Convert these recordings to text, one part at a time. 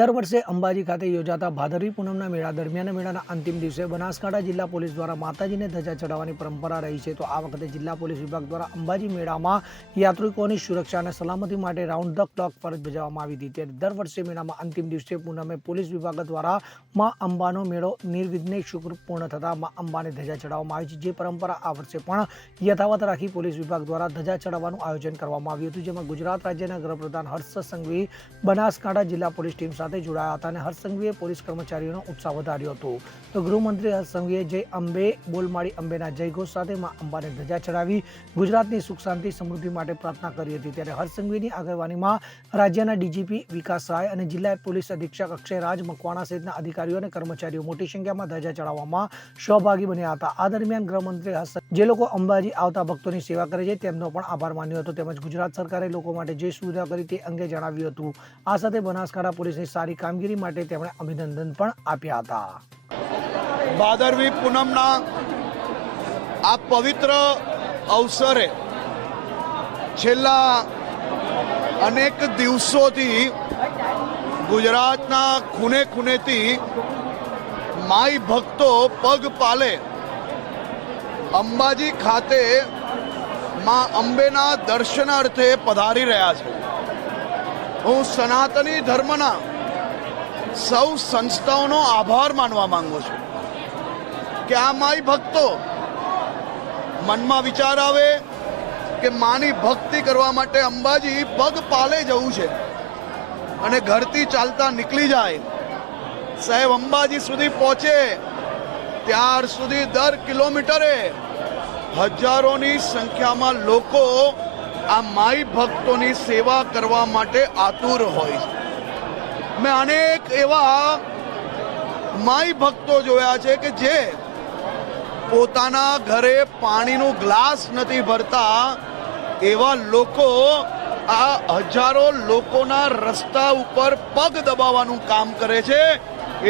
દર વર્ષે અંબાજી ખાતે યોજાતા ભાદરવી પૂનમના મેળા દરમિયાન મેળાના અંતિમ દિવસે બનાસકાંઠા જિલ્લા પોલીસ દ્વારા માતાજીને ધજા ચડાવવાની પરંપરા રહી છે. તો આ વખતે જિલ્લા પોલીસ વિભાગ દ્વારા અંબાજી મેળામાં યાત્રિકોની સુરક્ષા અને સલામતી માટે રાઉન્ડ ધ ક્લોક ફરજ બજાવવામાં આવી હતી. ત્યારે દર વર્ષે મેળામાં અંતિમ દિવસે પૂનમે પોલીસ વિભાગ દ્વારા મા અંબાનો મેળો નિર્વિઘ્ને શુક્ર પૂર્ણ થતાં મા અંબાને ધજા ચડાવવામાં આવી છે. જે પરંપરા આ વર્ષે પણ યથાવત રાખી પોલીસ વિભાગ દ્વારા ધજા ચડાવવાનું આયોજન કરવામાં આવ્યું હતું. જેમાં ગુજરાત રાજ્યના ગૃહપ્રધાન હર્ષ સંઘવી, બનાસકાંઠા જિલ્લા પોલીસ ટીમ સાથે જોડાયા હતા અને હર્ષ પોલીસ કર્મચારીઓનો ઉત્સાહ વધાર્યો હતો. તો ગૃહમંત્રી હર્ષ જય અંબે, બોલમાળી અંબેના જયઘોષ સાથે મા અંબાને ધજા ચડાવી, ગુજરાતની સુખ, શાંતિ, સમૃદ્ધિ માટે પ્રાર્થના કરી હતી. ત્યારે હર્ષ આગેવાનીમાં રાજ્યના ડીજીપી વિકાસ રાય અને જિલ્લા પોલીસ અધિક્ષક અક્ષય મકવાણા સહિતના અધિકારીઓ અને કર્મચારીઓ મોટી સંખ્યામાં ધજા ચડાવવામાં સહભાગી બન્યા હતા. આ દરમિયાન ગૃહમંત્રી હર્ષ જે લોકો અંબાજી આવતા ભક્તોની સેવા કરે છે તેમનો પણ આભાર માન્યો હતો. તેમજ ગુજરાત સરકારે લોકો માટે જે સુવિધા કરી તે અંગે જણાવ્યું હતું. આ સાથે બનાસકાંઠા પોલીસની સારી કામગીરી માટે તેમણે અભિનંદન પણ આપ્યા હતા. ભાદરવી પૂનમના આ પવિત્ર અવસરે છેલ્લા અનેક દિવસોથી ગુજરાતના ખૂને ખૂનેથી માઈ ભક્તો પગ પાલે અંબાજી ખાતે માં અંબેના દર્શનાર્થે પધારી રહ્યા છે. હું સનાતની ધર્મના સૌ સંસ્થાઓનો આભાર માનવા માંગુ છું કે આ માઈ ભક્તો મનમાં વિચાર આવે કે માની ભક્તિ કરવા માટે અંબાજી પગ પાલે જવું છે અને ઘરથી ચાલતા નીકળી જાય. સાહેબ, અંબાજી સુધી પહોંચે ત્યાર સુધી દર કિલોમીટરે હજારોની સંખ્યામાં લોકો આ માઈ ભક્તોની સેવા કરવા માટે આતુર હોય છે. મેં અનેક એવા માઈ ભક્તો જોયા છે કે જે પોતાના ઘરે પાણીનું ગ્લાસ નથી ભરતા, એવા લોકો આ હજારો લોકોના રસ્તા ઉપર પગ દબાવવાનું કામ કરે છે.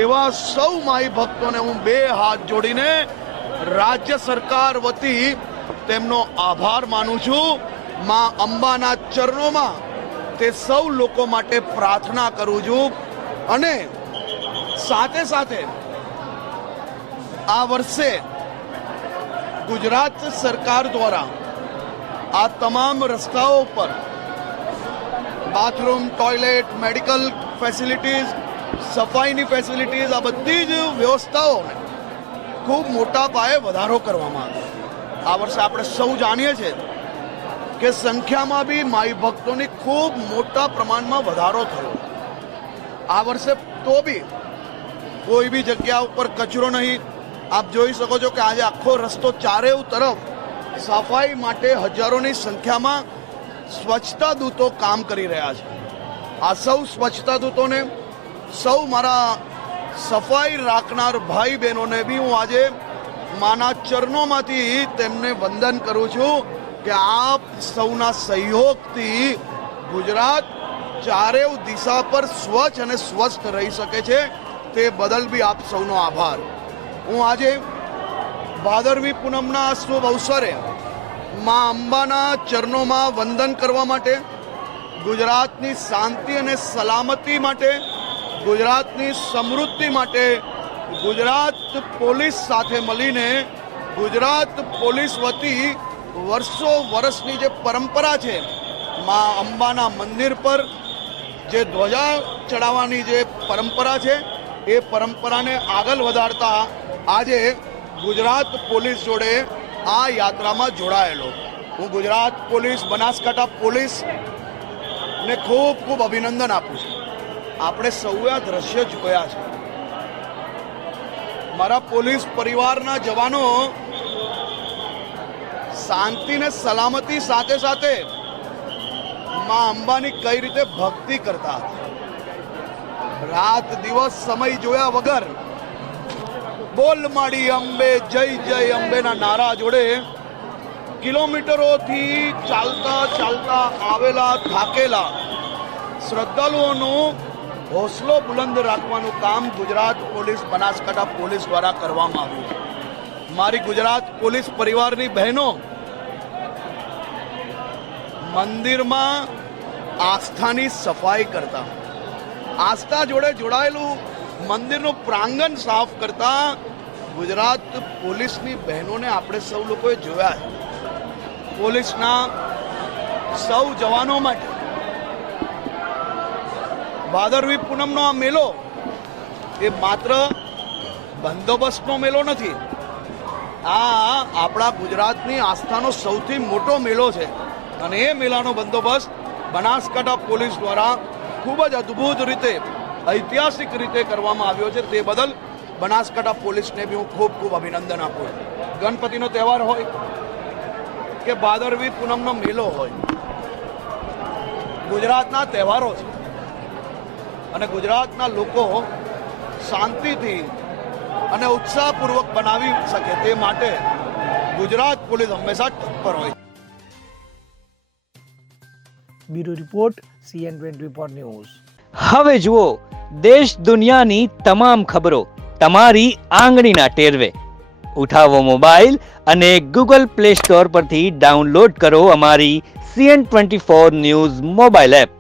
એવા સૌ માઈ ભક્તોને હું બે હાથ જોડીને રાજ્ય સરકાર વતી તેમનો આભાર માનું છું. માં અંબાના ચરણોમાં તે સૌ લોકો માટે પ્રાર્થના કરું છું. અને સાથે સાથે આ વર્ષે ગુજરાત સરકાર દ્વારા આ તમામ રસ્તાઓ પર બાથરૂમ, ટોયલેટ, મેડિકલ ફેસિલિટીઝ, સફાઈની ફેસિલિટીઝ, આ બધી જ વ્યવસ્થાઓને ખૂબ મોટા પાયે વધારો કરવામાં આવ્યો આ વર્ષે આપણે સૌ જાણીએ છીએ કે સંખ્યામાં બી માઈ ભક્તોની ખૂબ મોટા પ્રમાણમાં વધારો થયો. આ વર્ષે તો બી કોઈ બી જગ્યા ઉપર કચરો નહીં. આપ જોઈ શકો છો કે આજે આખો રસ્તો ચારેવ તરફ સફાઈ માટે હજારોની સંખ્યામાં સ્વચ્છતા દૂતો કામ કરી રહ્યા છે. આ સૌ સ્વચ્છતા દૂતોને, સૌ મારા સફાઈ રાખનાર ભાઈ બહેનોને બી હું આજે માના ચરણોમાંથી તેમને વંદન કરું છું. કે આપ સૌના સહયોગથી ગુજરાત ચારેવ દિશા પર સ્વચ્છ અને સ્વસ્થ રહી શકે છે. તે બદલ બી આપ સૌનો આભાર. હું આજે ભાદરવી પૂનમના શુભ અવસરે મા અંબાના ચરણોમાં વંદન કરવા માટે, ગુજરાતની શાંતિ અને સલામતી માટે, ગુજરાતની સમૃદ્ધિ માટે ગુજરાત પોલીસ સાથે મળીને ગુજરાત પોલીસ વતી વર્ષો વર્ષની જે પરંપરા છે, મા અંબાના મંદિર પર જે ધ્વજા ચડાવવાની જે પરંપરા છે, એ પરંપરાને આગળ વધારતા આજે ગુજરાત પોલીસ જોડે આ યાત્રામાં જોડાયેલો. હું ગુજરાત પોલીસ, બનાસકાંઠા પોલીસ ને ખૂબ ખૂબ અભિનંદન આપું છું. આપણે સૌએ આ દ્રશ્ય જોયા છે. મારા પોલીસ પરિવારના જવાનો શાંતિ ને સલામતી સાથે સાથે માં અંબાની કઈ રીતે ભક્તિ કરતા હતા? રાત દિવસ સમય જોયા વગર બોલ માડી અંબે, જય જય અંબેના નારા જોડે કિલોમીટરોથી ચાલતા ચાલતા આવેલા થાકેલા શ્રદ્ધાળુઓનું હોસલો બુલંદ રાખવાનું કામ ગુજરાત પોલીસ બનાસકાંઠા પોલીસ દ્વારા કરવામાં આવ્યું. છે મારી ગુજરાત પોલીસ પરિવારની બહેનો, મંદિરમાં આસ્થાની સફાઈ કરતા, આસ્થા જોડે જોડાયેલું મંદિરનું પ્રાંગણ સાફ કરતા ગુજરાત પોલીસની બહેનોને આપણે સૌ લોકોએ જોયા છે. પોલીસના સૌ જવાનો માટે ભાદરવી પૂનમનો આ મેલો એ માત્ર બંદોબસ્તનો મેલો નથી આ આપણા ગુજરાતની આસ્થાનો સૌથી મોટો મેળો છે. અને એ મેળાનો બંદોબસ્ત બનાસકાંઠા પોલીસ દ્વારા ખૂબ જ અદ્ભુત રીતે, ઐતિહાસિક રીતે કરવામાં આવ્યો છે. તે બદલ બનાસકાંઠા પોલીસને બી હું ખૂબ ખૂબ અભિનંદન આપું છું. ગણપતિનો તહેવાર હોય કે ભાદરવી પૂનમનો મેળો હોય, ગુજરાતના તહેવારો છે. અને ગુજરાતના લોકો શાંતિથી અને ઉત્સાહપૂર્વક બનાવી શકે તે માટે ગુજરાત પોલીસ હંમેશા તત્પર હોય bureau report CN twenty four news. હવે જુઓ દેશ દુનિયાની તમામ ખબરો તમારી આંગળીના ટેરવે. ઉઠાવો મોબાઈલ અને ગૂગલ પ્લે સ્ટોર પરથી ડાઉનલોડ કરો અમારી CN twenty four news mobile app.